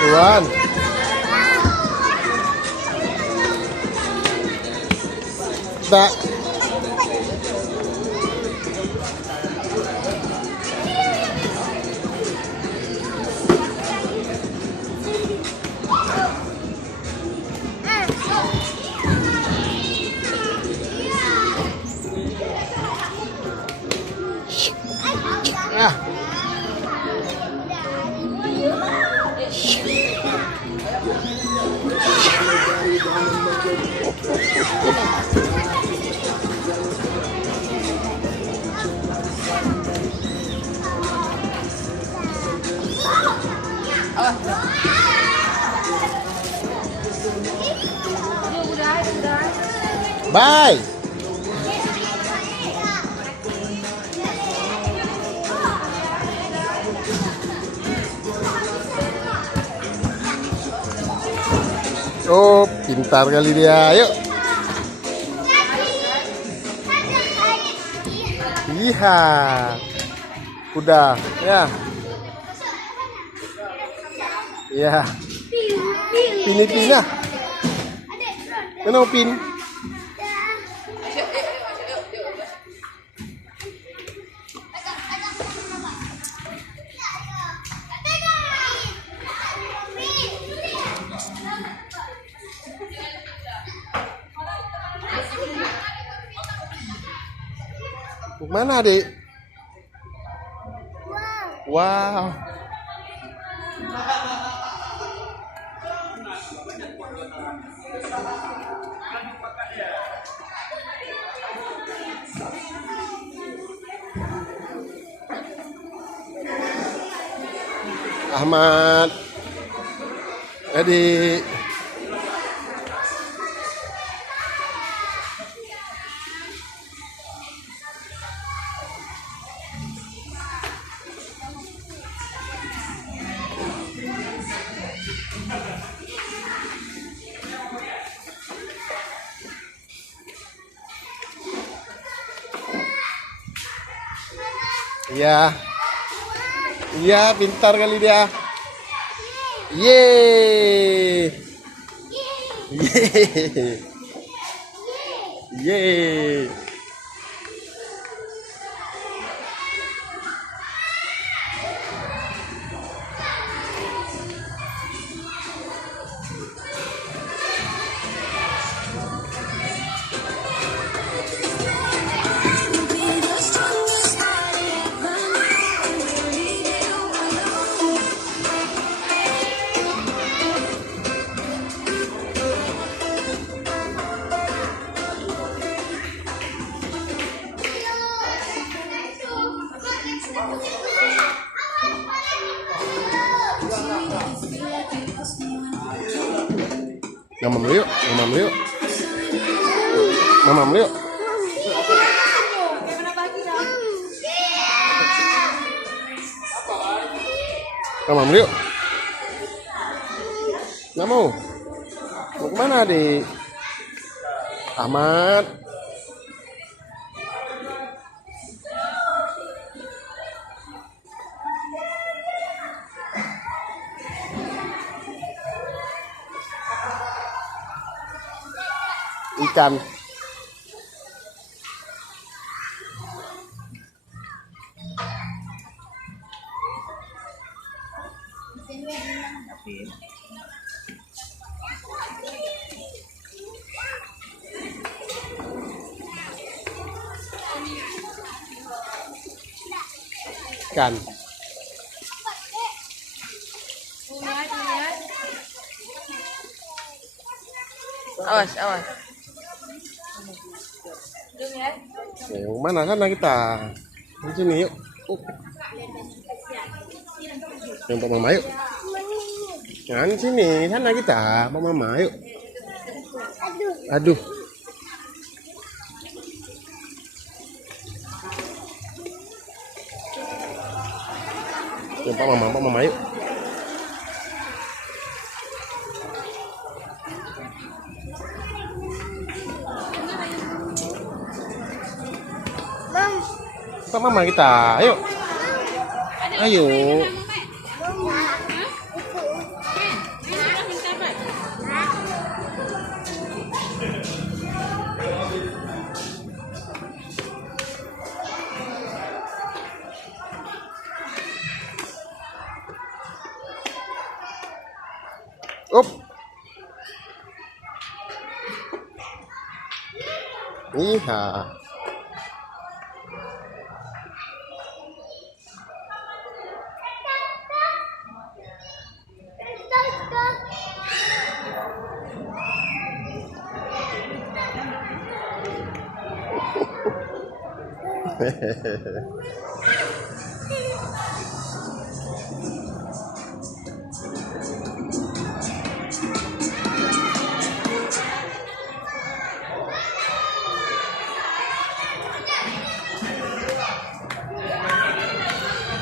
Tuan. Tak. Ah. Bye. Oh, pintar kali dia. Yuk. Iya. Udah, ya. Ya. Pin. Mana pin? Mana, Adik? Wow. Ahmad. Adik. Iya. Iya, pintar kali dia. Yeay. Yeay. Yeay. Mamam yuk. Mamam yuk. Nggak mau. Mau kemana, Adik? Ahmad. Ikan. Ikan. Awas. Yang mana sana kita? Di sini yuk. Yang Pak Mama yuk. Nah, di sini sana kita, Pak Mama yuk. Aduh. Yang Pak Mama yuk. Pak Mama kita, ayo. Ayo. Up. Iya. Hehehe